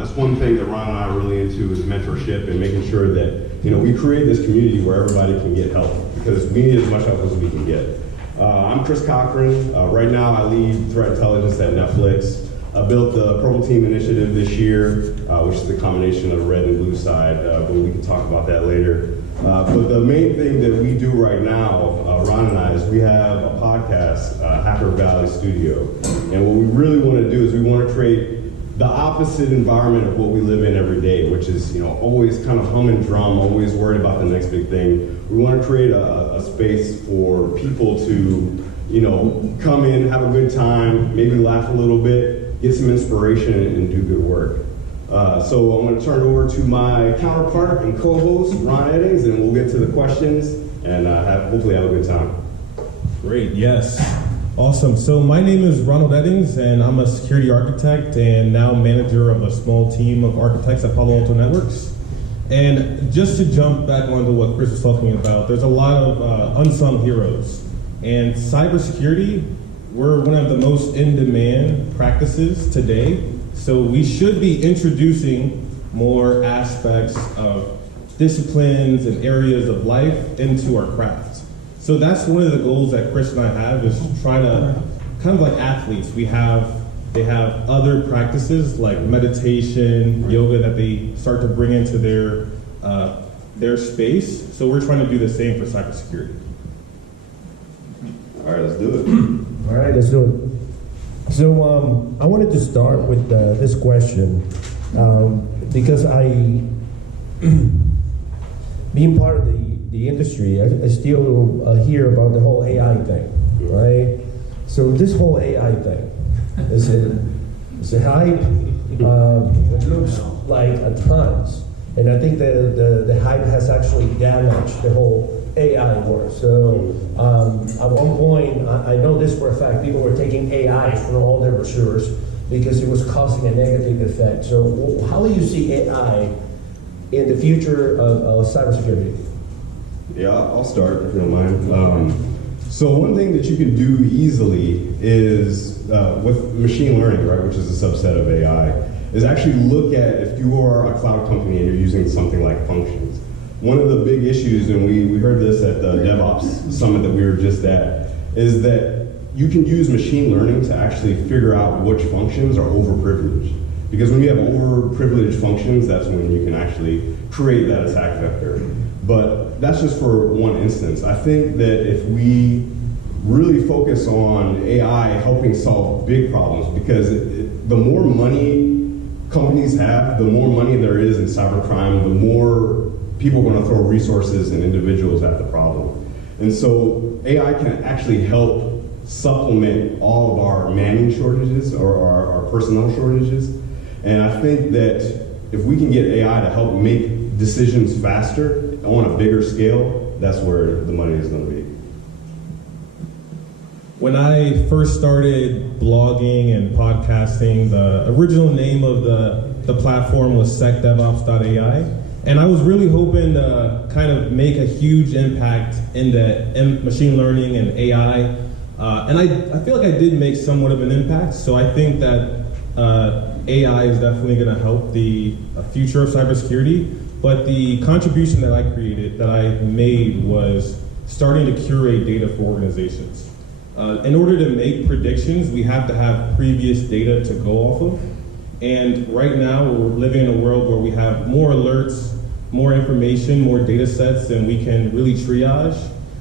That's one thing that Ron and I are really into is mentorship and making sure that, we create this community where everybody can get help, because we need as much help as we can get. I'm Chris Cochran. Right now I lead threat intelligence at Netflix. I built the Purple Team Initiative this year, which is a combination of the red and blue side, but we can talk about that later. But the main thing that we do right now, Ron and I, is we have a podcast, Hacker Valley Studio. And what we really want to do is we want to create the opposite environment of what we live in every day, which is, always kind of hum and drum, always worried about the next big thing. We want to create a space for people to, come in, have a good time, maybe laugh a little bit, get some inspiration, and do good work. So I'm going to turn it over to my counterpart and co-host, Ron Eddings, and we'll get to the questions and hopefully have a good time. Great, yes. Awesome. So my name is Ronald Evans, and I'm a security architect and now manager of a small team of architects at Palo Alto Networks. And just to jump back onto what Chris was talking about, there's a lot of unsung heroes. And cybersecurity, we're one of the most in-demand practices today. So we should be introducing more aspects of disciplines and areas of life into our craft. So that's one of the goals that Chris and I have, is to try to, kind of like athletes, they have other practices like meditation, yoga that they start to bring into their space. So we're trying to do the same for cybersecurity. All right, let's do it. All right, let's do it. So I wanted to start with this question because being part of the industry, I still hear about the whole AI thing, right? So this whole AI thing, is it hype? It looks like at times, and I think the hype has actually damaged the whole AI world. So at one point, I know this for a fact, people were taking AI from all their brochures because it was causing a negative effect. So how do you see AI in the future of cybersecurity? Yeah, I'll start if you don't mind. So one thing that you can do easily is with machine learning, right, which is a subset of AI, is actually look at if you are a cloud company and you're using something like functions. One of the big issues, and we heard this at the DevOps summit that we were just at, is that you can use machine learning to actually figure out which functions are overprivileged. Because when you have overprivileged functions, that's when you can actually create that attack vector. But that's just for one instance. I think that if we really focus on AI helping solve big problems, because the more money companies have, the more money there is in cybercrime, the more people are going to throw resources and individuals at the problem. And so AI can actually help supplement all of our manning shortages or our personnel shortages. And I think that if we can get AI to help make decisions faster on a bigger scale, that's where the money is going to be. When I first started blogging and podcasting, the original name of the platform was secdevops.ai. And I was really hoping to kind of make a huge impact in the machine learning and AI. And I feel like I did make somewhat of an impact. So I think that AI is definitely going to help the future of cybersecurity. But the contribution that I made was starting to curate data for organizations. In order to make predictions, we have to have previous data to go off of. And right now, we're living in a world where we have more alerts, more information, more data sets than we can really triage.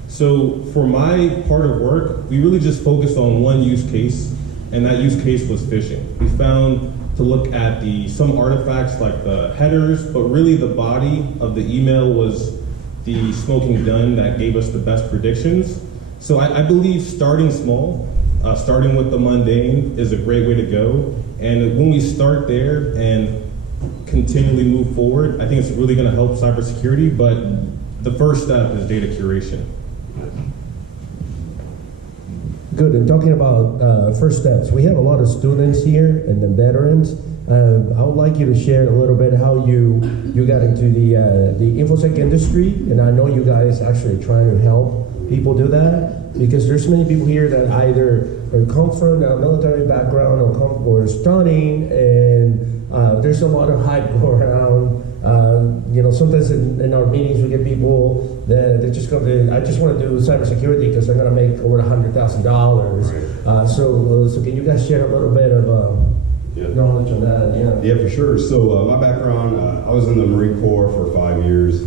So for my part of work, we really just focused on one use case, and that use case was phishing. We found to look at some artifacts like the headers, but really the body of the email was the smoking gun that gave us the best predictions. So I believe starting small, starting with the mundane is a great way to go. And when we start there and continually move forward, I think it's really going to help cybersecurity, but the first step is data curation. Good, and talking about first steps, we have a lot of students here and the veterans. I would like you to share a little bit how you got into the InfoSec industry, and I know you guys actually trying to help people do that, because there's many people here that either come from a military background or studying, and there's a lot of hype going around. Sometimes in our meetings we get people that they're just going to, I just want to do cybersecurity because they're going to make over $100,000. Right. So can you guys share a little bit of knowledge on that? Yeah, for sure. So my background, I was in the Marine Corps for 5 years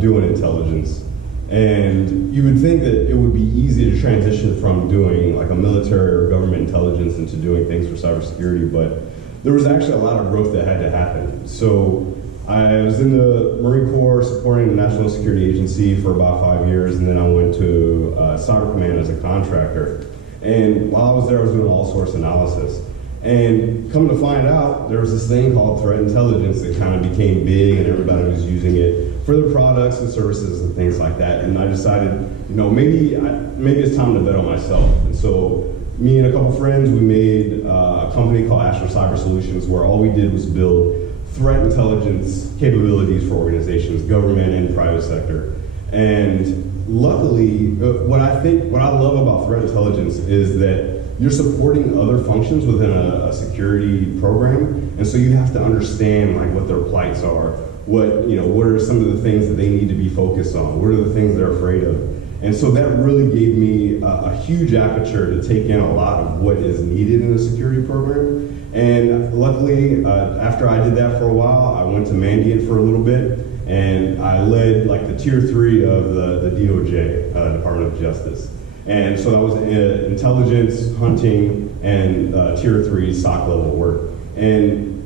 doing intelligence. And you would think that it would be easy to transition from doing like a military or government intelligence into doing things for cybersecurity, but there was actually a lot of growth that had to happen. So I was in the Marine Corps supporting the National Security Agency for about 5 years, and then I went to Cyber Command as a contractor. And while I was there, I was doing all source analysis. And come to find out, there was this thing called threat intelligence that kind of became big, and everybody was using it for their products and services and things like that. And I decided, maybe it's time to bet on myself. And so me and a couple friends, we made a company called Astra Cyber Solutions, where all we did was build threat intelligence capabilities for organizations, government and private sector. And luckily, what I love about threat intelligence is that you're supporting other functions within a security program, and so you have to understand like what their plights are, what are some of the things that they need to be focused on, what are the things they're afraid of. And so that really gave me a huge aperture to take in a lot of what is needed in a security program. And luckily, after I did that for a while, I went to Mandiant for a little bit, and I led like the tier 3 of the DOJ, Department of Justice. And so that was intelligence, hunting, and tier 3 SOC level work. And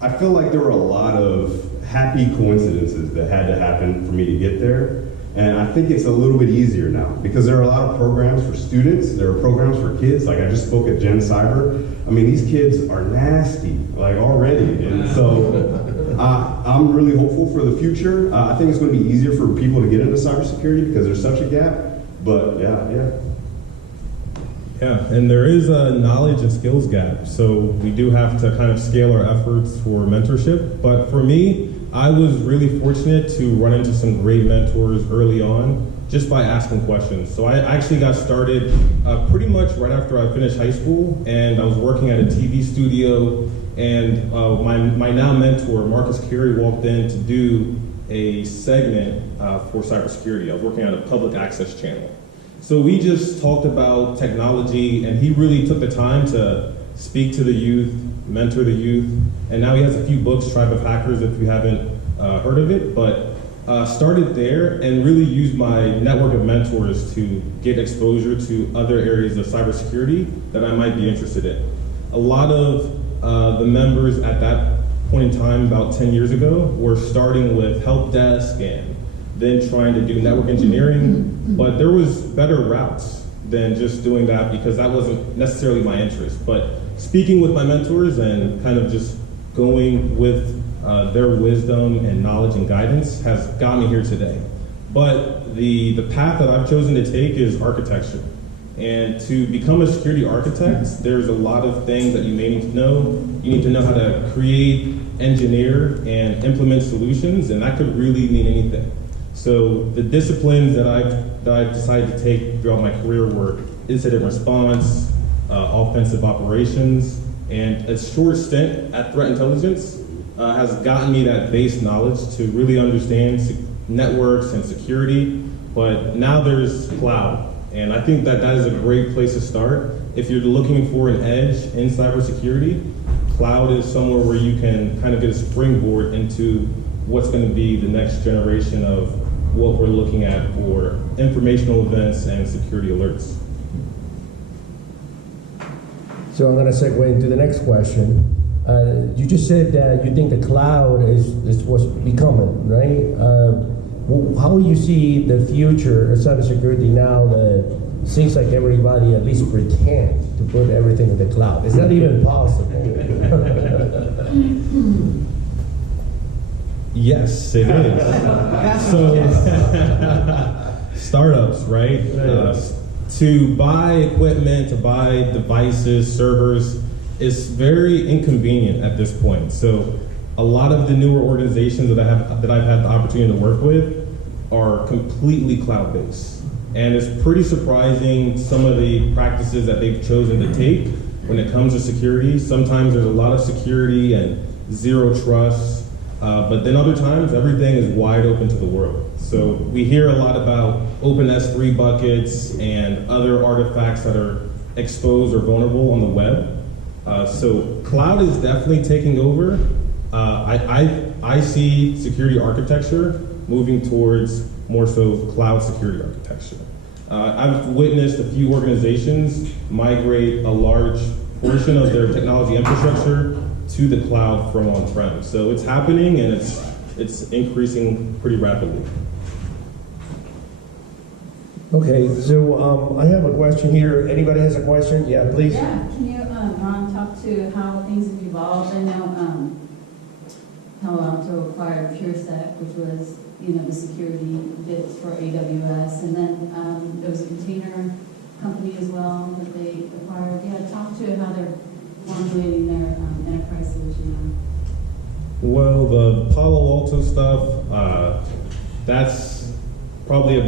I feel like there were a lot of happy coincidences that had to happen for me to get there. And I think it's a little bit easier now because there are a lot of programs for students, there are programs for kids. Like I just spoke at Gen Cyber. I mean, these kids are nasty, like already. And so I'm really hopeful for the future. I think it's going to be easier for people to get into cybersecurity because there's such a gap. But yeah. Yeah, and there is a knowledge and skills gap. So we do have to kind of scale our efforts for mentorship. But for me, I was really fortunate to run into some great mentors early on just by asking questions. So I actually got started pretty much right after I finished high school, and I was working at a TV studio, and my now mentor, Marcus Carey, walked in to do a segment for cybersecurity. I was working on a public access channel. So we just talked about technology, and he really took the time to speak to the youth, mentor the youth, and now he has a few books, Tribe of Hackers, if you haven't heard of it, but started there and really used my network of mentors to get exposure to other areas of cybersecurity that I might be interested in. A lot of the members at that point in time, about 10 years ago, were starting with help desk and then trying to do network engineering, but there was better routes than just doing that because that wasn't necessarily my interest. But speaking with my mentors and kind of just going with their wisdom and knowledge and guidance has got me here today. But the path that I've chosen to take is architecture. And to become a security architect, there's a lot of things that you may need to know. You need to know how to create, engineer, and implement solutions, and that could really mean anything. So the disciplines that I've decided to take throughout my career were incident response, offensive operations, and a short stint at threat intelligence has gotten me that base knowledge to really understand networks and security. But now there's cloud. And I think that is a great place to start. If you're looking for an edge in cybersecurity, cloud is somewhere where you can kind of get a springboard into what's going to be the next generation of what we're looking at for informational events and security alerts. So I'm going to segue into the next question. You just said that you think the cloud is what's becoming, right? How do you see the future of cybersecurity now that it seems like everybody at least pretend to put everything in the cloud? Is that even possible? Yes, it is. So, startups, right? To buy equipment, to buy devices, servers, is very inconvenient at this point. So, a lot of the newer organizations that I've had the opportunity to work with are completely cloud-based. And it's pretty surprising some of the practices that they've chosen to take when it comes to security. Sometimes there's a lot of security and zero trust. But then other times, everything is wide open to the world. So we hear a lot about open S3 buckets and other artifacts that are exposed or vulnerable on the web. So cloud is definitely taking over. I see security architecture moving towards more so cloud security architecture. I've witnessed a few organizations migrate a large portion of their technology infrastructure to the cloud from on-prem. So it's happening, and it's increasing pretty rapidly. Okay, so I have a question here. Anybody has a question? Yeah, please. Yeah, can you, Ron, talk to how things have evolved? I know Palo Alto acquired PureSec, which was, the security bits for AWS, and then there was a container company as well that they acquired. Yeah, talk to how they're formulating their enterprise solution now. Well, the Palo Alto stuff, that's probably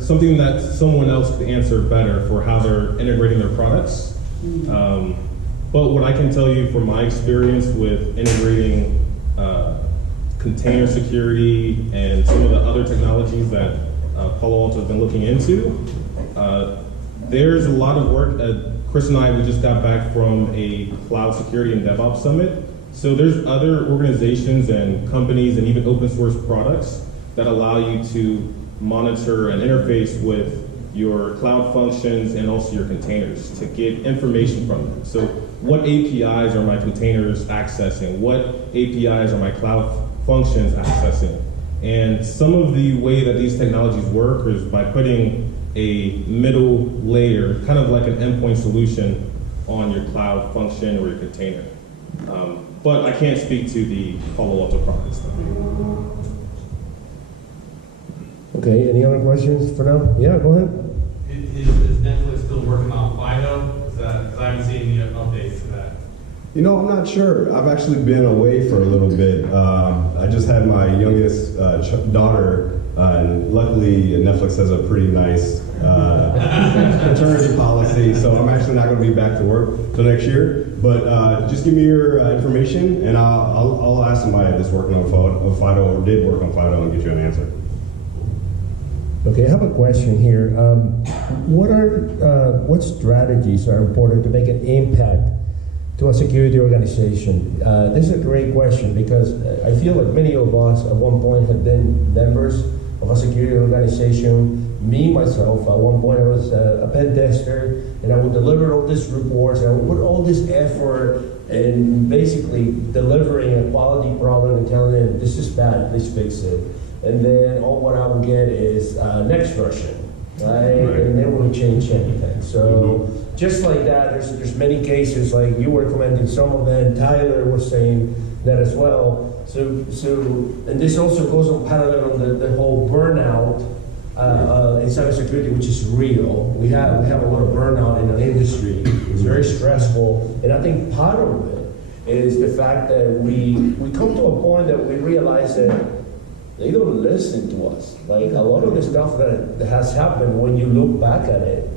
something that someone else could answer better for how they're integrating their products. But what I can tell you from my experience with integrating container security and some of the other technologies that Palo Alto has been looking into, there's a lot of work. Chris and I, we just got back from a cloud security and DevOps summit. So there's other organizations and companies and even open source products that allow you to monitor and interface with your cloud functions and also your containers to get information from them. So what APIs are my containers accessing? What APIs are my cloud functions accessing? And some of the way that these technologies work is by putting a middle layer, kind of like an endpoint solution on your cloud function or your container. But I can't speak to the Palo Alto products. Okay, any other questions for now? Yeah, go ahead. Is Netflix still working on Fido? Because I haven't seen any updates to that. I'm not sure. I've actually been away for a little bit. I just had my youngest daughter, and luckily Netflix has a pretty nice paternity policy, so I'm actually not going to be back to work till next year. But just give me your information, and I'll ask somebody that's working on Fido or did work on Fido and get you an answer. Okay, I have a question here. What strategies are important to make an impact to a security organization? This is a great question because I feel like many of us at one point have been members of a security organization. Me, myself, at one point I was a pen tester, and I would deliver all these reports, and I would put all this effort in basically delivering a quality problem and telling them, this is bad, please fix it. And then all what I would get is next version, right? And they wouldn't change anything. So just like that, there's many cases, like you were commenting some of them, Tyler was saying that as well. So and this also goes on parallel on the whole burnout in cybersecurity, which is real. We have a lot of burnout in the industry. It's very stressful, and I think part of it is the fact that we come to a point that we realize that they don't listen to us. Like a lot of the stuff that has happened, when you look back at it,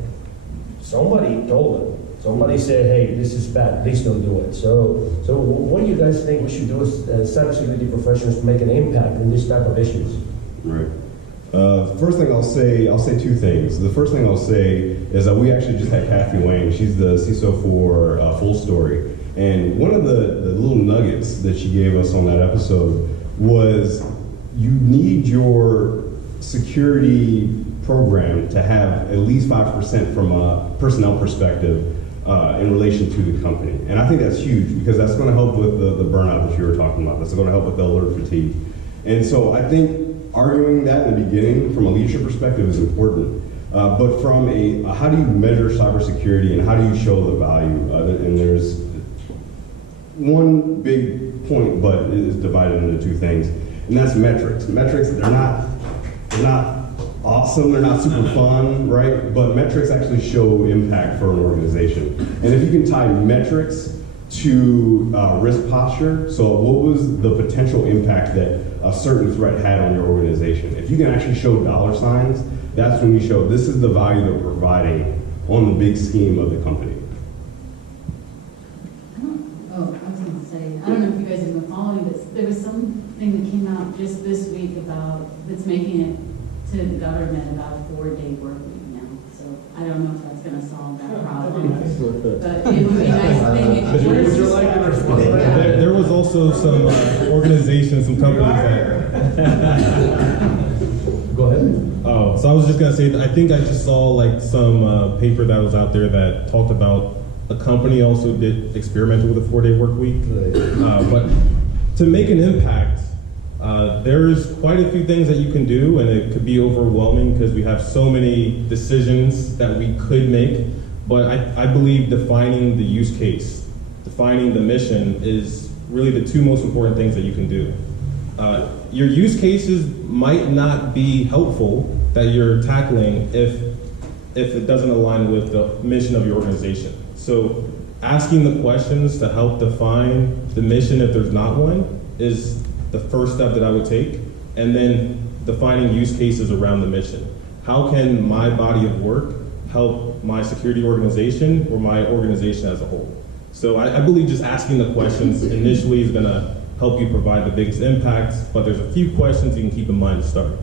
somebody told them. Somebody said, hey, this is bad, please don't do it. So what do you guys think we should do as cybersecurity professionals to make an impact in this type of issues? Right. First thing I'll say two things. The first thing I'll say is that we actually just had Kathy Wang. She's the CISO for Full Story. And one of the little nuggets that she gave us on that episode was you need your security program to have at least 5% from a personnel perspective in relation to the company. And I think that's huge because that's going to help with the burnout that you were talking about. That's going to help with the alert fatigue. And so I think arguing that in the beginning from a leadership perspective is important. But from how do you measure cybersecurity and how do you show the value? And there's one big point, but it is divided into two things. And that's metrics. Metrics, they're not awesome, they're not super fun, right? But metrics actually show impact for an organization. And if you can tie metrics to risk posture, so what was the potential impact that a certain threat had on your organization? If you can actually show dollar signs, that's when you show this is the value they're providing on the big scheme of the company. I was going to say, I don't know if you guys have been following thing that came out just this week about, that's making it to the government about a 4-day work week now. So I don't know if that's gonna solve that problem. But it would be nice to make it. Would you like to respond? There was also some organizations, some companies that. Go ahead. Oh, so I was just gonna say, I think I just saw like some paper that was out there that talked about a company also did experimental with a 4-day work week. But to make an impact, there's quite a few things that you can do, and it could be overwhelming because we have so many decisions that we could make. But I believe defining the use case, defining the mission is really the two most important things that you can do. Your use cases might not be helpful that you're tackling if it doesn't align with the mission of your organization. So asking the questions to help define the mission if there's not one is the first step that I would take, and then defining use cases around the mission. How can my body of work help my security organization or my organization as a whole? So I believe just asking the questions initially is gonna help you provide the biggest impact, but there's a few questions you can keep in mind to start.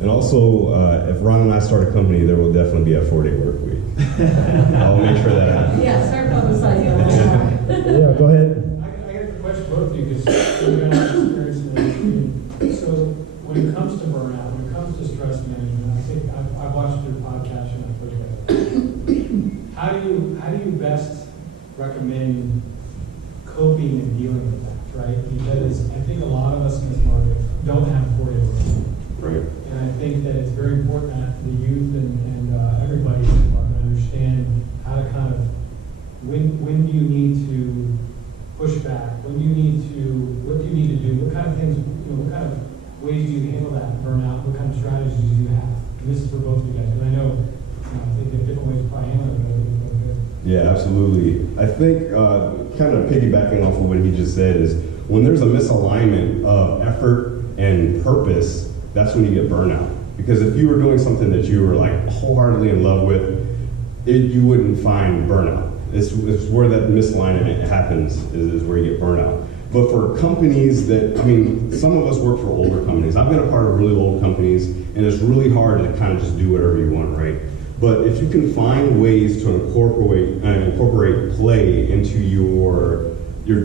And also, if Ron and I start a company, there will definitely be a 4-day work week. I'll make sure that happens. Yeah, start publicizing it a little more. Yeah, go ahead. I got a question for both of you because we're going to have experience in it. So when it comes to burnout, when it comes to stress management, I think I've watched your podcast and I've pushed it. How do you best recommend coping and dealing with that, right? Because I think a lot of us in this market don't have 4-day work week. Right. And I think that it's very important that the youth and everybody in the market understand how to kind of, when do you need to push back? When do you need to, what do you need to do? What kind of things, what kind of ways do you handle that burnout? What kind of strategies do you have? And this is for both of you guys, because I know, I think there are different ways to probably handle it, but I think it's both good. Yeah, absolutely. I think kind of piggybacking off of what he just said is when there's a misalignment of effort and purpose, that's when you get burnout. Because if you were doing something that you were like wholeheartedly in love with, you wouldn't find burnout. It's where that misalignment happens is where you get burnout. But for companies that, I mean, some of us work for older companies. I've been a part of really old companies, and it's really hard to kind of just do whatever you want, right? But if you can find ways to incorporate play into your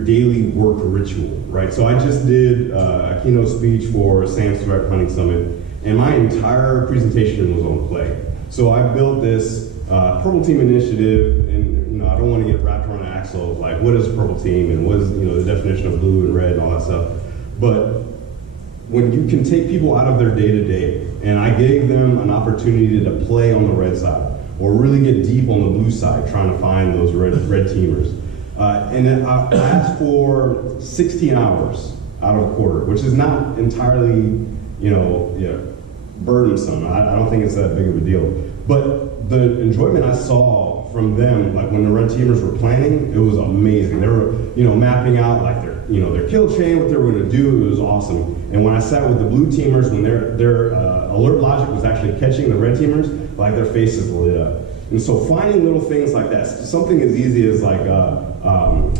daily work ritual, right? So I just did a keynote speech for Sam's Threat Hunting Summit, and my entire presentation was on play. So I built this Purple Team initiative, and I don't want to get wrapped around an axle of like, what is a purple team and what is the definition of blue and red and all that stuff. But when you can take people out of their day-to-day, and I gave them an opportunity to play on the red side, or really get deep on the blue side, trying to find those red teamers. And then I asked for 16 hours out of a quarter, which is not entirely, burdensome. I don't think it's that big of a deal. But the enjoyment I saw from them, like when the red teamers were planning, it was amazing. They were, mapping out like their kill chain, what they were going to do. It was awesome. And when I sat with the blue teamers, when their alert logic was actually catching the red teamers, like their faces lit up. And so finding little things like that, something as easy as like a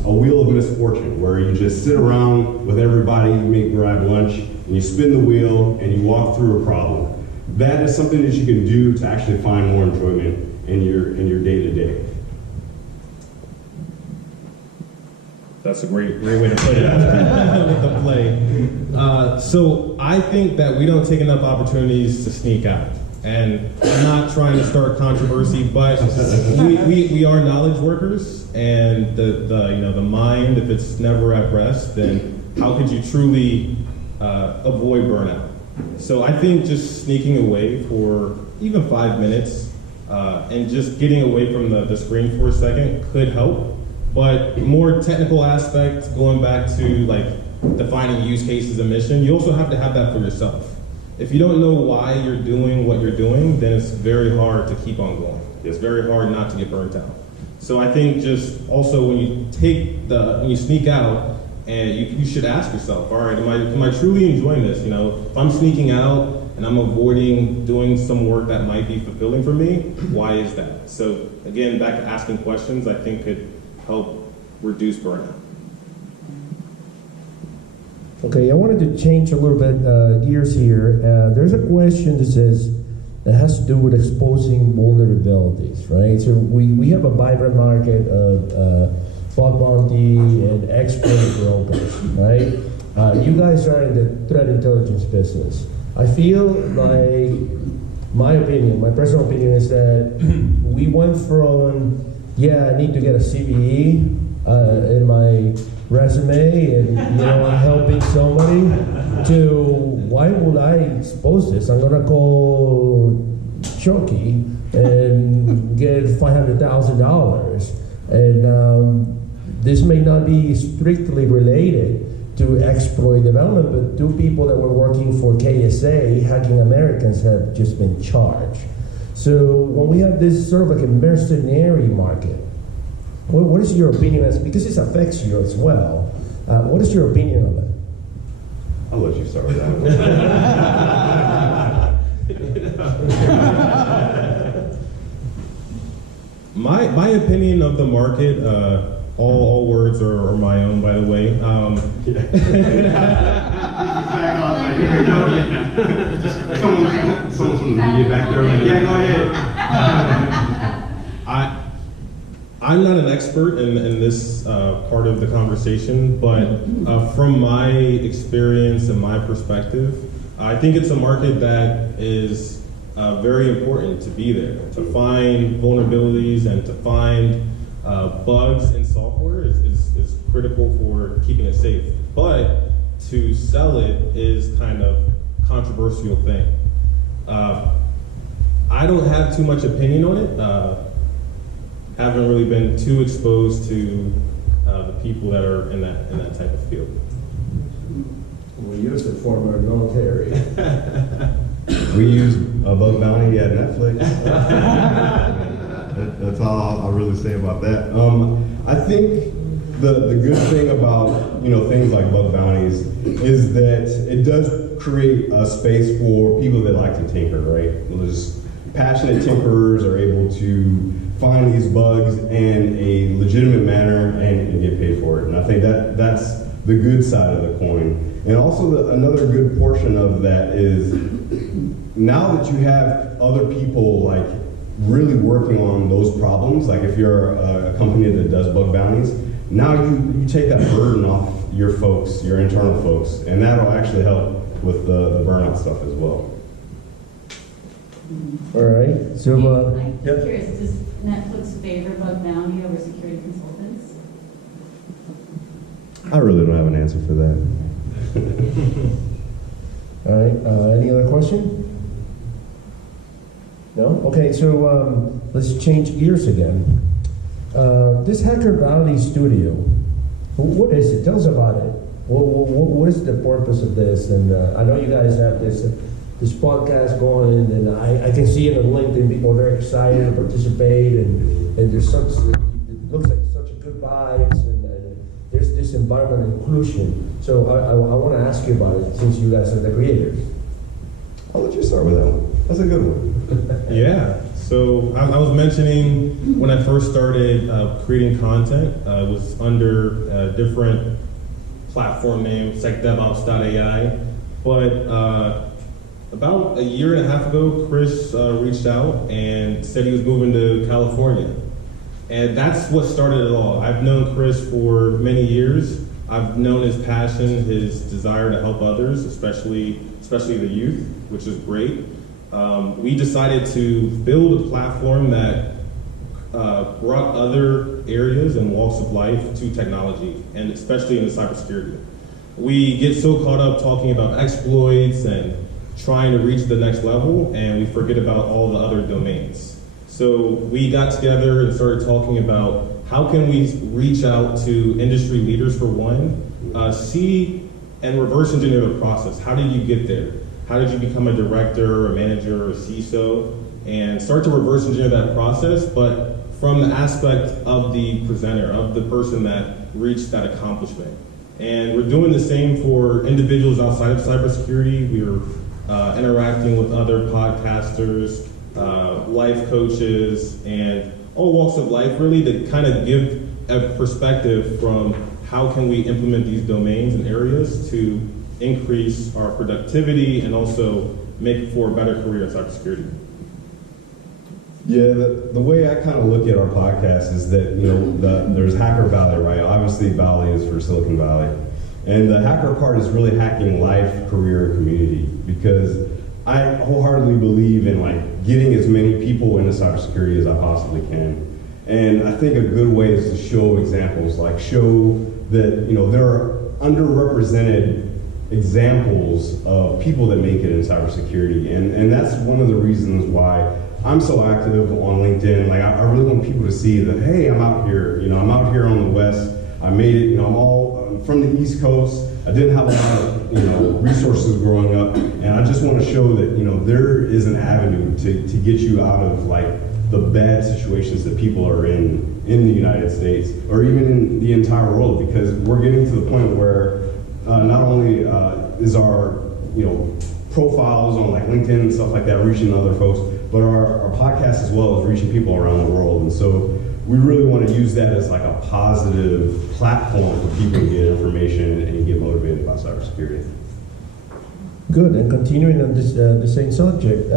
wheel of misfortune, where you just sit around with everybody, you grab lunch, and you spin the wheel, and you walk through a problem. That is something that you can do to actually find more enjoyment in your day-to-day. That's a great way to put it with the play. So I think that we don't take enough opportunities to sneak out. And I'm not trying to start controversy, but we are knowledge workers, and the mind, if it's never at rest, then how could you truly avoid burnout? So I think just sneaking away for even 5 minutes and just getting away from the screen for a second could help. But more technical aspects, going back to like defining use cases and mission, you also have to have that for yourself. If you don't know why you're doing what you're doing, then it's very hard to keep on going. It's very hard not to get burnt out. So I think just also when you sneak out, and you should ask yourself, all right, am I truly enjoying this? If I'm sneaking out and I'm avoiding doing some work that might be fulfilling for me, why is that? So again, back to asking questions, I think could help reduce burnout. Okay, I wanted to change a little bit gears here. There's a question that says that has to do with exposing vulnerabilities, right? So we have a vibrant market of bug bounty and exploit brokers, right? You guys are in the threat intelligence business. I feel like my personal opinion is that we went from, yeah, I need to get a CVE in my resume and, I'm helping somebody, to why would I expose this? I'm gonna call Chucky and get $500,000. And this may not be strictly related to exploit development, but two people that were working for KSA, Hacking Americans, have just been charged. So when we have this sort of like a mercenary market, what is your opinion as, because this affects you as well, what is your opinion on that? I'll let you start with that one. My opinion of the market, all words are my own, by the way. Someone from the media back there. Yeah, go ahead. I'm not an expert in this part of the conversation, but from my experience and my perspective, I think it's a market that is very important to be there. To find vulnerabilities and to find bugs in software is critical for keeping it safe. But to sell it is kind of a controversial thing. I don't have too much opinion on it. Haven't really been too exposed to the people that are in that type of field. We use the former military. We use a bug bounty at Netflix. That's all I'll really say about that. I think the good thing about things like bug bounties is that it does create a space for people that like to tinker, right? Just passionate tinkerers are able to find these bugs in a legitimate manner and get paid for it. And I think that's the good side of the coin. And also another good portion of that is now that you have other people like really working on those problems, like if you're a company that does bug bounties, now you take that burden off your folks, your internal folks, and that'll actually help with the burnout stuff as well. All right, so I'm curious, does Netflix favor bug bounty over security consultants? I really don't have an answer for that. all right, any other question? No? Okay, so let's change gears again. This Hacker Valley studio, what is it? Tell us about it. What is the purpose of this? And I know you guys have this podcast going, and I can see it on LinkedIn. People are very excited to participate, and there's it looks like such a good vibes, and there's this environment of inclusion. So I want to ask you about it, since you guys are the creators. I'll let you start with that one. That's a good one. Yeah. So I was mentioning when I first started creating content, it was under a different platform name, secdevops.ai. But about a year and a half ago, Chris reached out and said he was moving to California. And that's what started it all. I've known Chris for many years. I've known his passion, his desire to help others, especially the youth, which is great. We decided to build a platform that brought other areas and walks of life to technology, and especially in the cybersecurity. We get so caught up talking about exploits and trying to reach the next level, and we forget about all the other domains. So we got together and started talking about how can we reach out to industry leaders for one, see and reverse engineer the process. How did you get there? How did you become a director, a manager, or a CISO? And start to reverse engineer that process, but from the aspect of the presenter, of the person that reached that accomplishment. And we're doing the same for individuals outside of cybersecurity. We're interacting with other podcasters, life coaches, and all walks of life, really, to kind of give a perspective from how can we implement these domains and areas to increase our productivity and also make for a better career in cybersecurity. Yeah, the way I kind of look at our podcast is that, there's Hacker Valley, right? Obviously, Valley is for Silicon Valley. And the hacker part is really hacking life, career, and community, because I wholeheartedly believe in getting as many people into cybersecurity as I possibly can. And I think a good way is to show examples, show that, there are underrepresented examples of people that make it in cybersecurity. And that's one of the reasons why I'm so active on LinkedIn. I really want people to see that, hey, I'm out here. I'm out here on the West. I made it. I'm from the East Coast. I didn't have a lot of, resources growing up. And I just want to show that, there is an avenue to get you out of, the bad situations that people are in the United States, or even in the entire world, because we're getting to the point where not only is our, profiles on LinkedIn and stuff like that reaching other folks, but our podcast as well is reaching people around the world. And so we really want to use that as a positive platform for people to get information and get motivated about cybersecurity. Good. And continuing on this the same subject,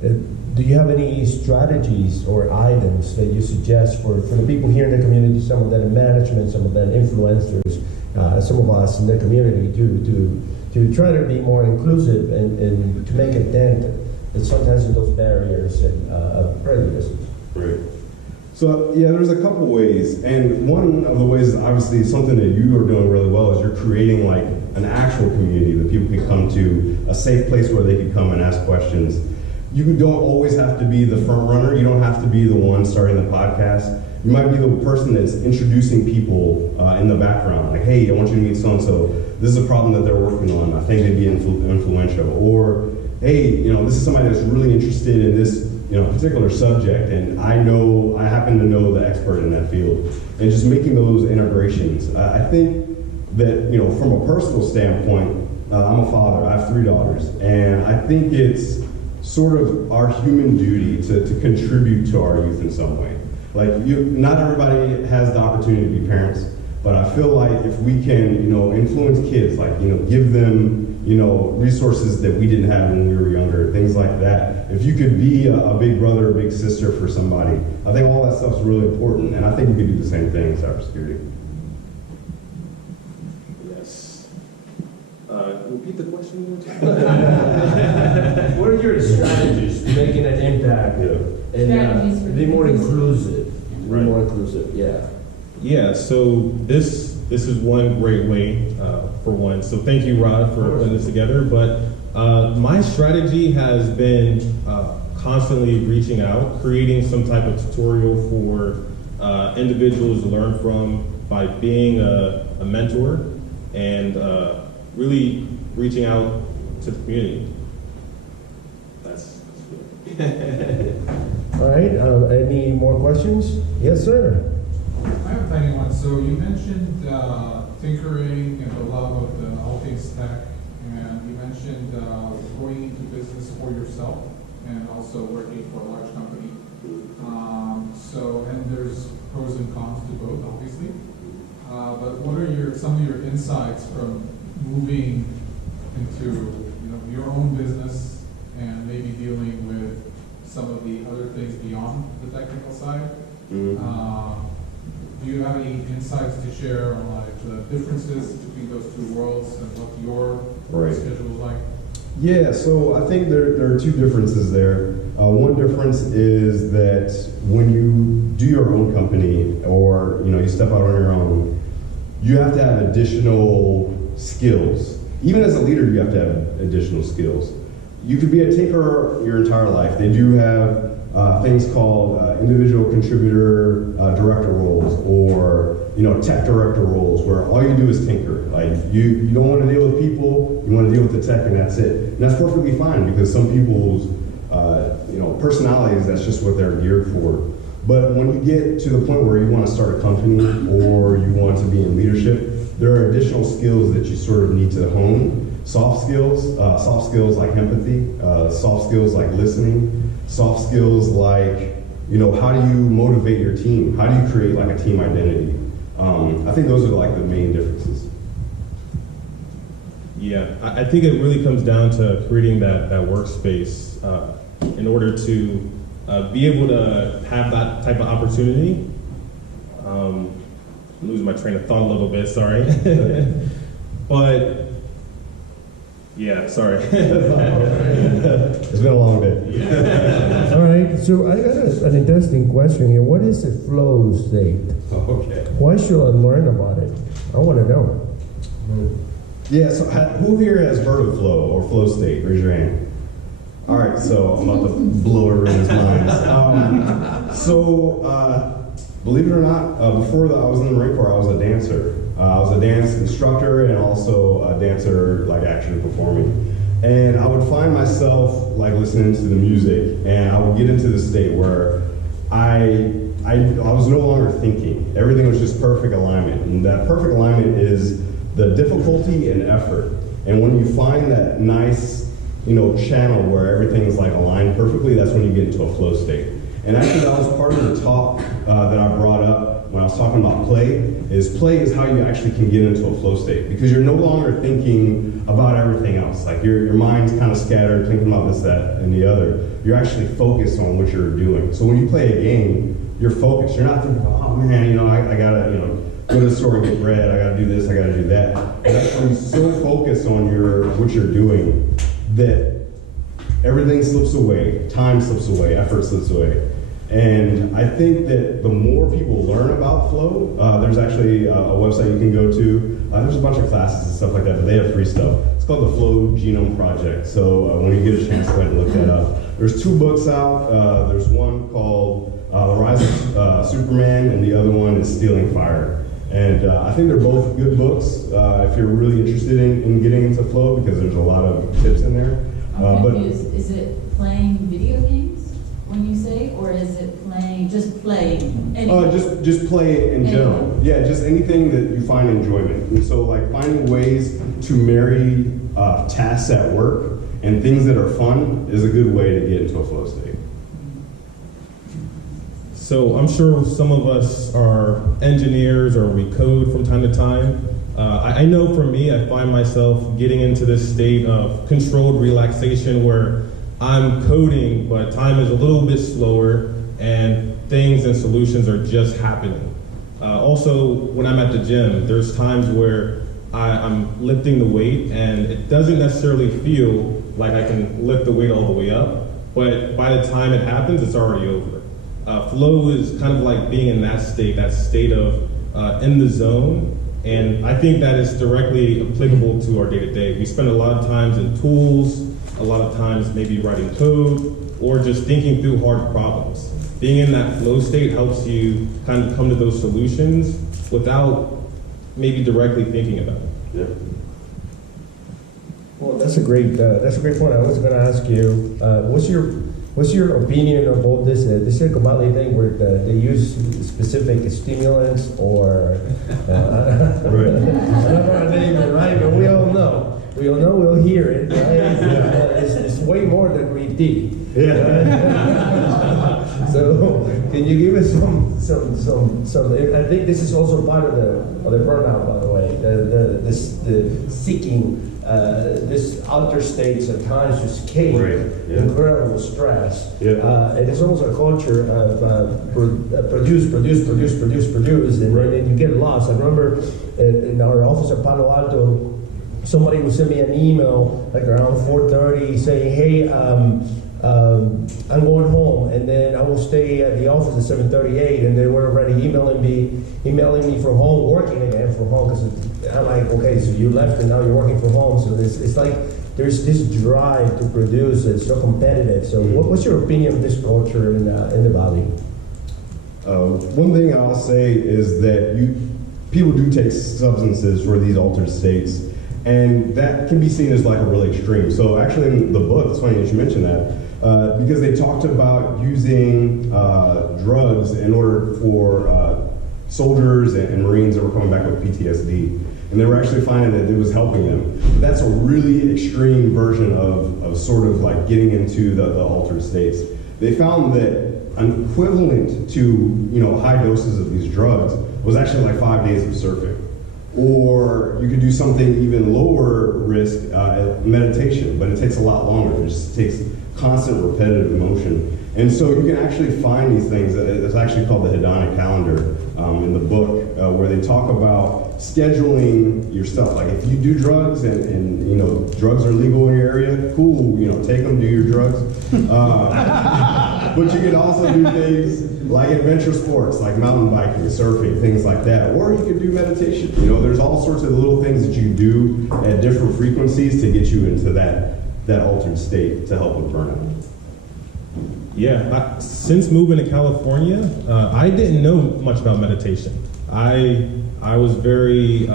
do you have any strategies or items that you suggest for the people here in the community, some of them in management, some of them influencers, some of us in the community, to try to be more inclusive and to make a dent and sometimes in those barriers and prejudices? Right. So yeah, there's a couple ways, and one of the ways is obviously something that you are doing really well is you're creating an actual community that people can come to, a safe place where they can come and ask questions. You don't always have to be the front runner. You don't have to be the one starting the podcast. You might be the person that's introducing people in the background, hey, I want you to meet so-and-so. This is a problem that they're working on. I think they'd be influential. Or, hey, this is somebody that's really interested in this particular subject, and I happen to know the expert in that field. And just making those integrations. I think that, from a personal standpoint, I'm a father. I have 3 daughters. And I think it's sort of our human duty to contribute to our youth in some way. Not everybody has the opportunity to be parents, but I feel like if we can, influence kids, give them, resources that we didn't have when we were younger, things like that. If you could be a big brother or big sister for somebody, I think all that stuff's really important, and I think we can do the same thing in cybersecurity. Yes. Repeat the question one more time. What are your strategies to making an impact and be more inclusive? Right. Be more inclusive, yeah. Yeah, so this is one great way for one. So thank you, Rod, for putting this together. But my strategy has been constantly reaching out, creating some type of tutorial for individuals to learn from by being a mentor and really reaching out to the community. That's good. All right, any more questions? Yes, sir. I have a tiny one. So you mentioned tinkering and the love of all things tech, and you mentioned going into business for yourself and also working for a large company. And there's pros and cons to both, obviously. But what are some of your insights from moving into your own business and maybe dealing with some of the other things beyond the technical side? Mm-hmm. Do you have any insights to share on the differences between those two worlds and what your schedule is like? Yeah, so I think there are two differences there. One difference is that when you do your own company or you step out on your own, you have to have additional skills. Even as a leader, you have to have additional skills. You could be a tinkerer your entire life. They do have things called individual contributor director roles or tech director roles where all you do is tinker. You don't want to deal with people, you want to deal with the tech, and that's it. And that's perfectly fine because some people's personalities, that's just what they're geared for. But when you get to the point where you want to start a company or you want to be in leadership, there are additional skills that you sort of need to hone. Soft skills like empathy, soft skills like listening, soft skills like, how do you motivate your team? How do you create a team identity? I think those are like the main differences. Yeah, I think it really comes down to creating that workspace in order to be able to have that type of opportunity. I'm losing my train of thought a little bit, sorry. But, yeah, sorry. It's been a long day. All right, so I got an interesting question here. What is a flow state? Okay. Why should I learn about it? I want to know. Yeah, so who here has heard of flow or flow state? Raise your hand. All right, so I'm about to blow everyone's minds. Believe it or not, before I was in the Marine Corps, I was a dancer. I was a dance instructor and also a dancer, like actually performing. And I would find myself like listening to the music, and I would get into the state where I was no longer thinking. Everything was just perfect alignment, and that perfect alignment is the difficulty and effort. And when you find that nice, channel where everything's like aligned perfectly, that's when you get into a flow state. And actually, that was part of the talk that I brought up when I was talking about play is how you actually can get into a flow state, because you're no longer thinking about everything else. Like your mind's kind of scattered, thinking about this, that, and the other. You're actually focused on what you're doing. So when you play a game, you're focused. You're not thinking, oh man, I gotta, go to the store and get bread. I gotta do this. I gotta do that. You're actually so focused on what you're doing that everything slips away. Time slips away. Effort slips away. And I think that the more people learn about flow, there's actually a website you can go to. There's a bunch of classes and stuff like that, but they have free stuff. It's called the Flow Genome Project. So when you get a chance, go ahead and look that up. There's 2 books out. There's one called The Rise of Superman, and the other one is Stealing Fire. And I think they're both good books if you're really interested in getting into flow, because there's a lot of tips in there. I'm confused. Is it playing video games when you say, or is it just playing? Just play in general. Yeah, just anything that you find enjoyment. And so like finding ways to marry tasks at work and things that are fun is a good way to get into a flow state. So I'm sure some of us are engineers or we code from time to time. I know for me, I find myself getting into this state of controlled relaxation where I'm coding, but time is a little bit slower and things and solutions are just happening. Also, when I'm at the gym, there's times where I'm lifting the weight and it doesn't necessarily feel like I can lift the weight all the way up, but by the time it happens, it's already over. Flow is kind of like being in that state of in the zone, and I think that is directly applicable to our day-to-day. We spend a lot of times in tools, a lot of times maybe writing code, or just thinking through hard problems. Being in that flow state helps you kind of come to those solutions without maybe directly thinking about it. Yeah. Well, that's a great point. I was going to ask you, what's your opinion about this Silicon Valley thing where they use specific stimulants or I'm not going to name it, right? But we all know, we'll hear it. Right? It's way more than green tea. Yeah. Right? So, can you give us some? I think this is also part of the burnout, by the way. The seeking. This altered states at times to escape incredible stress. Yeah. It is almost a culture of produce, and then you get lost. I remember in our office at Palo Alto, somebody would send me an email like around 4:30 saying, "Hey, I'm going home," and then I will stay at the office at 7:38, and they were already emailing me from home, working again from home, because I'm like, okay, so you left and now you're working from home, so it's like there's this drive to produce. It's so competitive. So what's your opinion of this culture in the Valley? One thing I'll say is that people do take substances for these altered states, and that can be seen as like a really extreme. So actually in the book, it's funny that you mentioned that, because they talked about using drugs in order for soldiers and Marines that were coming back with PTSD. And they were actually finding that it was helping them. That's a really extreme version of sort of like getting into the altered states. They found that an equivalent to high doses of these drugs was actually like 5 days of surfing. Or you could do something even lower risk, meditation, but it takes a lot longer. It just takes constant repetitive motion. And so you can actually find these things. It's actually called the hedonic calendar in the book, where they talk about scheduling your stuff. Like if you do drugs and you know drugs are legal in your area, cool. You know, take them, do your drugs. But you can also do things like adventure sports, like mountain biking, surfing, things like that. Or you can do meditation. You know, there's all sorts of little things that you do at different frequencies to get you into that altered state to help with burnout. Yeah, since moving to California, I didn't know much about meditation. I was very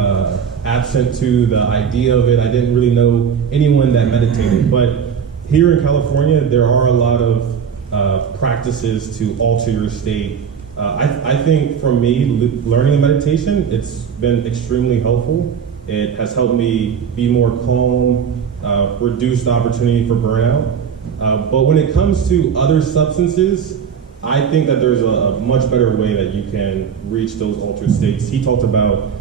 absent to the idea of it. I didn't really know anyone that meditated. But here in California, there are a lot of practices to alter your state. I think for me, learning meditation, it's been extremely helpful. It has helped me be more calm, reduce the opportunity for burnout. But when it comes to other substances, I think that there's a much better way that you can reach those altered states. He talked about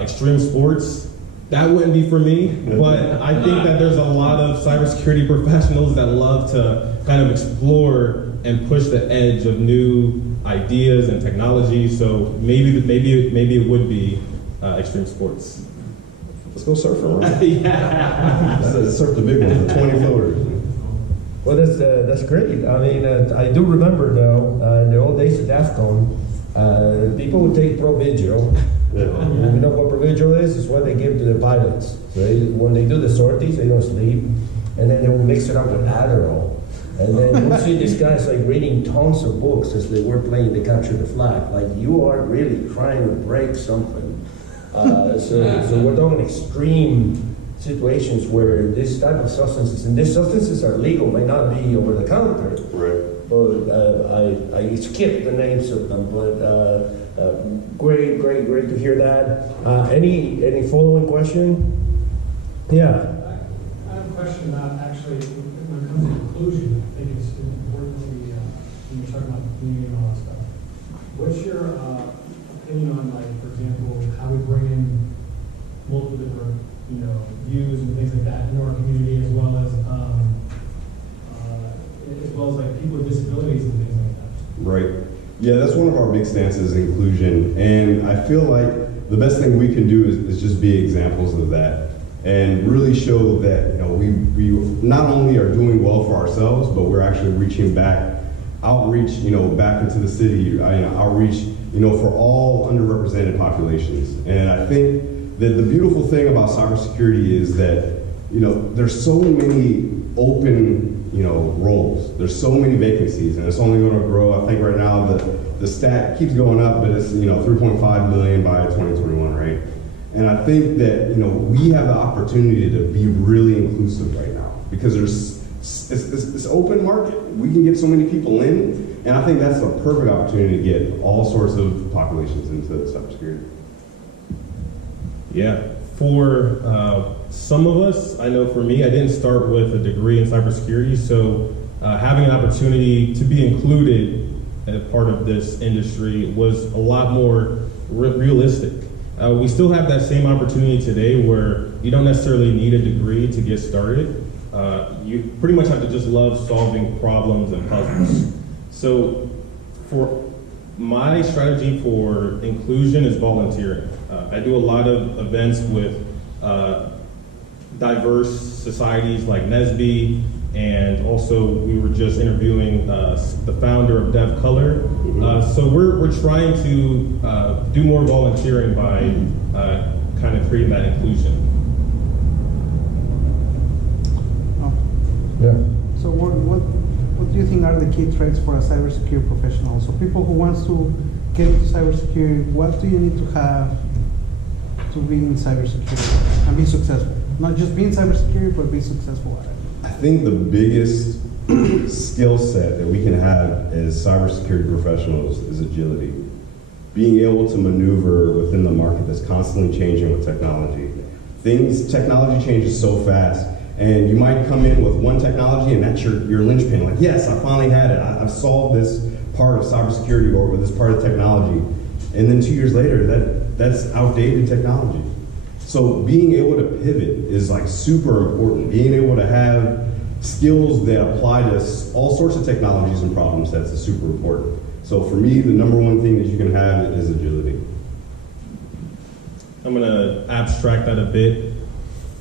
extreme sports. That wouldn't be for me, but I think that there's a lot of cybersecurity professionals that love to kind of explore and push the edge of new ideas and technology. So maybe it would be extreme sports. Let's go surfing, right? Yeah. Surf the big one, the 20 floaters. Well, that's great. I mean, I do remember though, in the old days of DEFCON, people would take Provigil. Yeah. You know what Provigil is? It's what they give to the pilots. Right? When they do the sorties, they don't sleep, and then they will mix it up with Adderall. And then you see these guys like reading tons of books as they were playing to capture the flag. Like you are really trying to break something. So we're talking extreme situations where this type of substances, and these substances are legal, may not be over the counter. Right. But I skipped the names of them. But great to hear that. Any following question? Yeah. I have a question about actually when it comes to inclusion. I think it's important when you're talking about the community and all that stuff. What's your opinion on, like, for example, how we bring in multiple different, views and things like that in our community, as well as like people with disabilities and things like that? Right. Yeah, that's one of our big stances, inclusion. And I feel like the best thing we can do is just be examples of that and really show that we not only are doing well for ourselves, but we're actually reaching back, outreach, back into the city, outreach, for all underrepresented populations. And I think that the beautiful thing about cybersecurity is that, there's so many open, roles. There's so many vacancies, and it's only going to grow. I think right now the stat keeps going up, but it's 3.5 million by 2021, right? And I think that we have the opportunity to be really inclusive right now because it's open market. We can get so many people in, and I think that's a perfect opportunity to get all sorts of populations into cybersecurity. Yeah, for some of us, I know for me, I didn't start with a degree in cybersecurity, so having an opportunity to be included as part of this industry was a lot more realistic. We still have that same opportunity today where you don't necessarily need a degree to get started. You pretty much have to just love solving problems and puzzles. So for my strategy for inclusion is volunteering. I do a lot of events with diverse societies like NSBE, and also we were just interviewing the founder of Dev Color. So we're trying to do more volunteering by kind of creating that inclusion. Yeah. So what do you think are the key traits for a cybersecurity professional? So people who wants to get into cybersecurity, what do you need to have to be in cybersecurity and be successful? Not just be in cybersecurity, but be successful at it. I think the biggest skill set that we can have as cybersecurity professionals is agility. Being able to maneuver within the market that's constantly changing with technology. Technology changes so fast, and you might come in with one technology and that's your linchpin. Like, yes, I finally had it. I've solved this part of cybersecurity or with this part of technology. and then 2 years later, that's outdated technology. So being able to pivot is like super important. Being able to have skills that apply to all sorts of technologies and problem sets is super important. So for me, the number one thing that you can have is agility. I'm gonna abstract that a bit.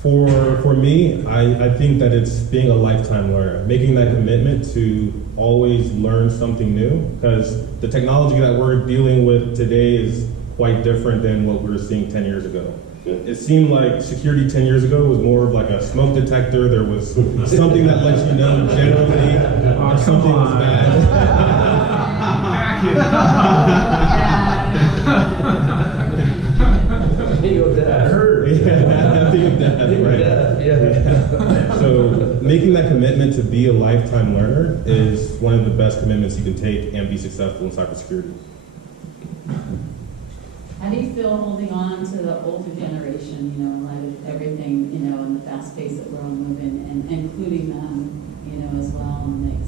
For me, I think that it's being a lifetime learner, making that commitment to always learn something new, because the technology that we're dealing with today is quite different than what we were seeing 10 years ago. It seemed like security 10 years ago was more of like a smoke detector. There was something that lets you know generally if something was bad. That hurt. Yeah, think of that, right. Yeah. So making that commitment to be a lifetime learner is one of the best commitments you can take and be successful in cybersecurity. How do you feel holding on to the older generation, you know, in light of everything, you know, and the fast pace that we're all moving, and including them, you know, as well in the mix?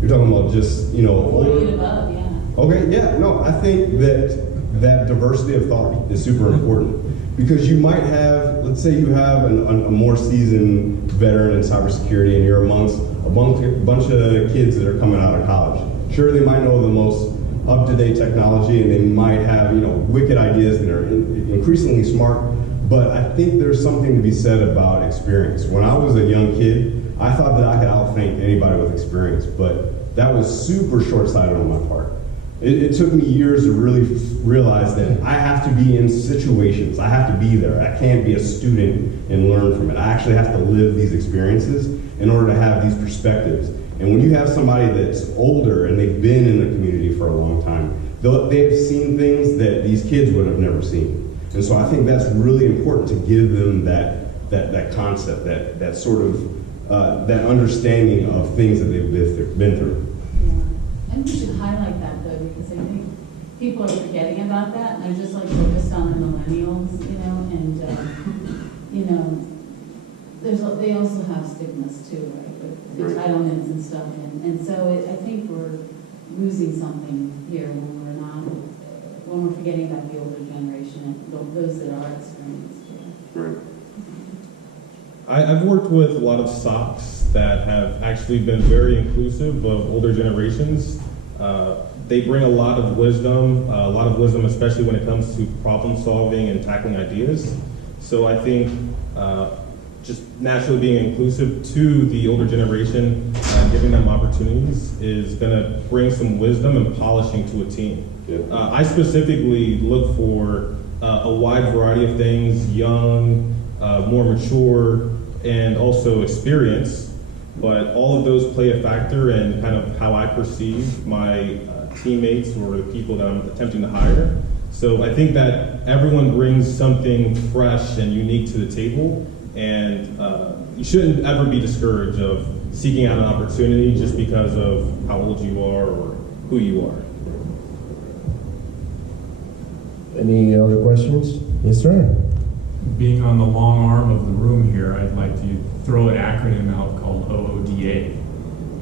You're talking about just, you know, 40 and above, yeah. Okay, yeah, no, I think that diversity of thought is super important, because you might have, let's say you have a more seasoned veteran in cybersecurity, and you're amongst a bunch of kids that are coming out of college. Sure, they might know the most up-to-date technology, and they might have, you know, wicked ideas that are increasingly smart, but I think there's something to be said about experience. When I was a young kid, I thought that I could outthink anybody with experience, but that was super short-sighted on my part. It took me years to really realize that I have to be in situations. I have to be there. I can't be a student and learn from it. I actually have to live these experiences in order to have these perspectives. And when you have somebody that's older and they've been in the community for a long time, they've seen things that these kids would have never seen. And so I think that's really important to give them that concept, that sort of that understanding of things that they've been through. Yeah. And we should highlight that, though, because I think people are forgetting about that, and they're just like focused on the millennials, you know, and you know, they also have stigmas too, right, with entitlements and stuff, and so I think we're losing something here when we're forgetting about the older generation and those that are experienced. Right. I've worked with a lot of SOCs that have actually been very inclusive of older generations. They bring a lot of wisdom, especially when it comes to problem solving and tackling ideas. So I think just naturally being inclusive to the older generation and giving them opportunities is going to bring some wisdom and polishing to a team. Yeah. I specifically look for a wide variety of things, young, more mature, and also experience, but all of those play a factor in kind of how I perceive my teammates or the people that I'm attempting to hire. So I think that everyone brings something fresh and unique to the table, and you shouldn't ever be discouraged of seeking out an opportunity just because of how old you are or who you are. Any other questions? Yes, sir. Being on the long arm of the room here, I'd like to throw an acronym out called OODA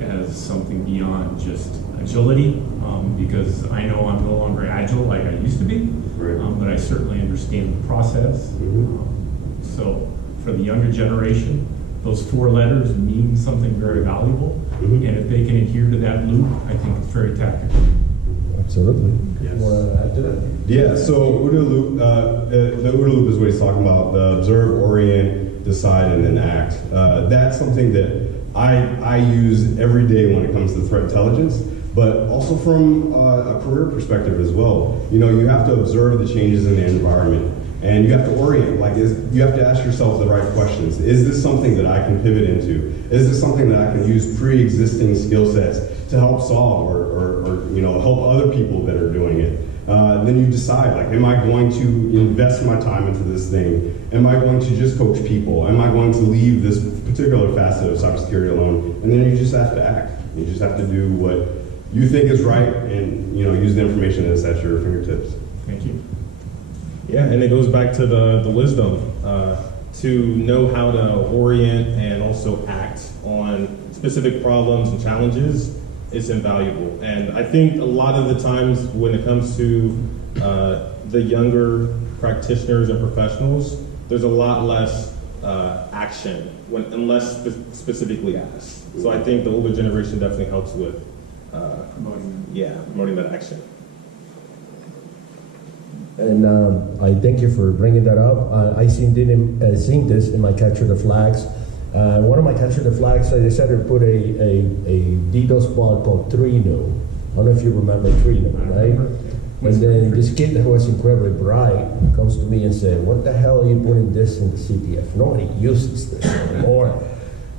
as something beyond just agility, because I know I'm no longer agile like I used to be, but I certainly understand the process. So for the younger generation, those 4 letters mean something very valuable, and if they can adhere to that loop, I think it's very tactical. Absolutely. Yes. You want to add to that? Yeah, so OODA loop, the OODA loop is what he's talking about, the observe, orient, decide, and then act. That's something that I use every day when it comes to threat intelligence, but also from a career perspective as well. You know, you have to observe the changes in the environment, and you have to orient, you have to ask yourself the right questions. Is this something that I can pivot into? Is this something that I can use pre-existing skill sets to help solve or you know, help other people that are doing it? Then you decide, like, am I going to invest my time into this thing? Am I going to just coach people? Am I going to leave this particular facet of cybersecurity alone? And then you just have to act. You just have to do what you think is right, and, you know, use the information that's at your fingertips. Thank you. Yeah, and it goes back to the wisdom, to know how to orient and also act on specific problems and challenges is invaluable. And I think a lot of the times when it comes to the younger practitioners and professionals, there's a lot less action unless specifically asked. So I think the older generation definitely helps with promoting that action. And I thank you for bringing that up. I seen this in my Capture the Flags. One of my Capture the Flags, I decided to put a DDoS bot called Trino. I don't know if you remember Trino, right? And then this kid who was incredibly bright comes to me and said, "What the hell are you putting this in the CTF? Nobody uses this anymore."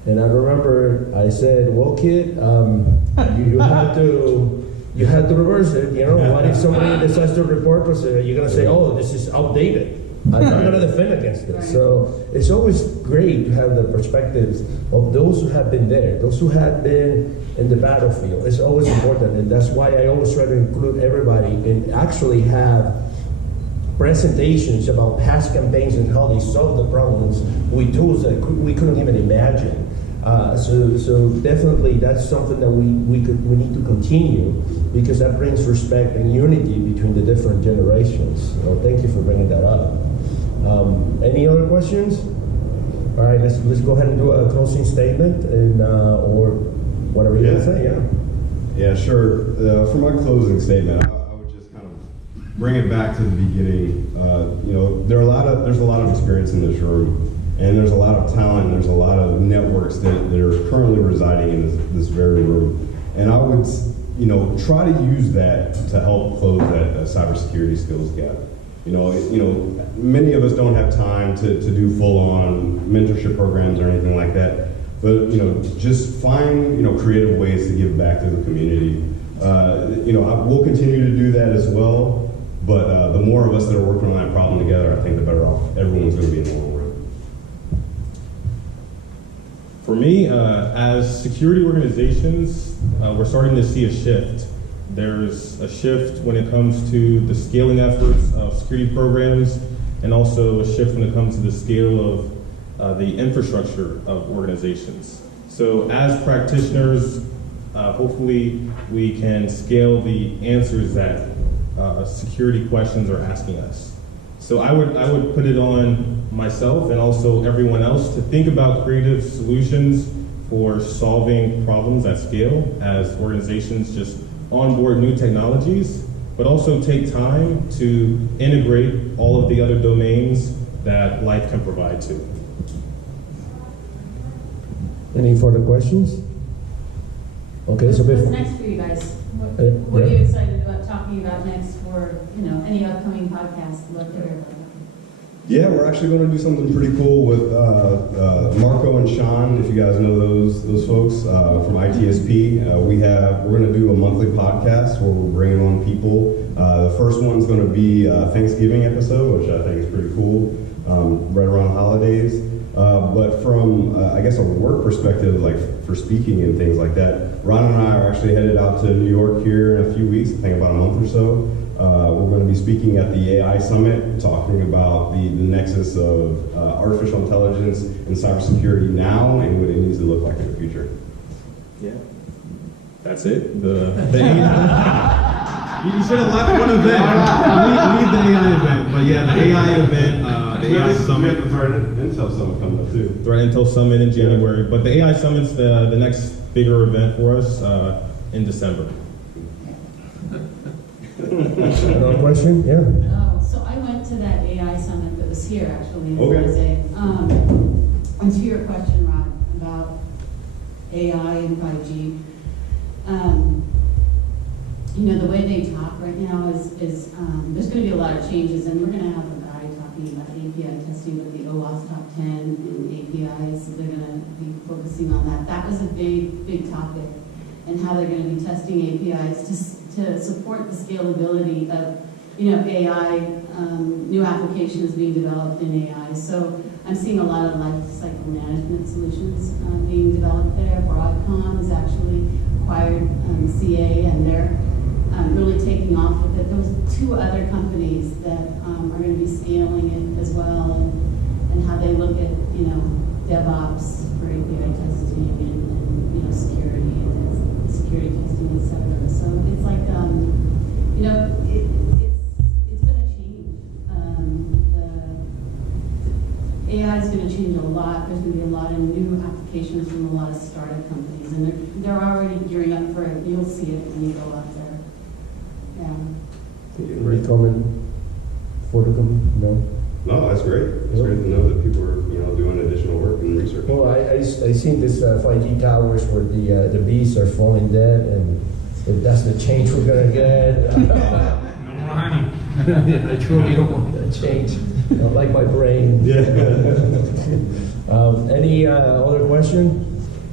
And I remember I said, "Well, kid, you have to reverse it. You know, what if somebody decides to report us? You're gonna say, oh, this is outdated. I'm not gonna defend against this." Right. So it's always great to have the perspectives of those who have been there, those who have been in the battlefield. It's always important, and that's why I always try to include everybody and actually have presentations about past campaigns and how they solved the problems with tools that we couldn't even imagine. So definitely that's something that we need to continue, because that brings respect and unity between the different generations. So thank you for bringing that up. Any other questions? All right, let's go ahead and do a closing statement, and or whatever you want to say. Yeah, sure. For my closing statement, I would just kind of bring it back to the beginning. You know, there's a lot of experience in this room, and there's a lot of talent. There's a lot of networks that are currently residing in this very room, and I would, you know, try to use that to help close that cybersecurity skills gap. You know, many of us don't have time to do full-on mentorship programs or anything like that. But, you know, just find, you know, creative ways to give back to the community. You know, we'll continue to do that as well, but the more of us that are working on that problem together, I think the better off everyone's going to be in the long run. For me, as security organizations, we're starting to see a shift. There's a shift when it comes to the scaling efforts of security programs, and also a shift when it comes to the scale of the infrastructure of organizations. So as practitioners, hopefully we can scale the answers that security questions are asking us. So I would put it on myself and also everyone else to think about creative solutions for solving problems at scale as organizations just onboard new technologies, but also take time to integrate all of the other domains that life can provide to. Any further questions? Okay, so What's next for you guys? What are you excited about talking about next for, you know, any upcoming podcasts? Love to hear about that. Yeah, we're actually going to do something pretty cool with Marco and Sean, if you guys know those folks from ITSP. We're going to do a monthly podcast where we're bringing on people. The first one's going to be a Thanksgiving episode, which I think is pretty cool, right around holidays. But from, I guess, a work perspective, like for speaking and things like that, Ron and I are actually headed out to New York here in a few weeks, I think about a month or so. We're going to be speaking at the AI Summit, talking about the nexus of artificial intelligence and cybersecurity now and what it needs to look like in the future. Yeah, that's it. You should have left one event. Leave the AI event, but yeah, the AI event, the AI Summit. The Threat Intel Summit coming up too. Threat Intel Summit in January, but the AI Summit's the next bigger event for us in December. Another question? Yeah. Oh, so I went to that AI summit that was here actually in Okay. Jose. And to your question, Ron, about AI and 5G, you know, the way they talk right now is there's going to be a lot of changes, and we're going to have a guy talking about API testing with the OWASP Top 10 and APIs, so they're going to be focusing on that. That was a big topic, and how they're going to be testing APIs to support the scalability of, you know, AI, new applications being developed in AI. So I'm seeing a lot of life cycle management solutions being developed there. Broadcom has actually acquired CA, and they're really taking off with it. Those two other companies that are going to be scaling it as well, and how they look at, you know, DevOps for API testing and you know, security testing. et cetera. So it's like, you know, it's going to change. The AI is going to change a lot. There's going to be a lot of new applications from a lot of startup companies, and they're already gearing up for it. You'll see it when you go out there. Yeah. Any comment for the company? No? No, that's great. It's great to know that people are, you know, doing additional work and research. Well, I seen this 5G towers where the bees are falling dead, and if that's the change we're gonna get, I truly don't want that change. I like my brain. Yeah. Any other question?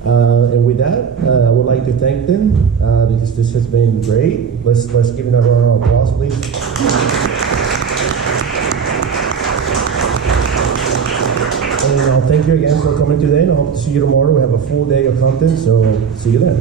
And with that, I would like to thank them because this has been great. Let's give it a round of applause, please. And I'll thank you again for coming today, and I hope to see you tomorrow. We have a full day of content, so see you then.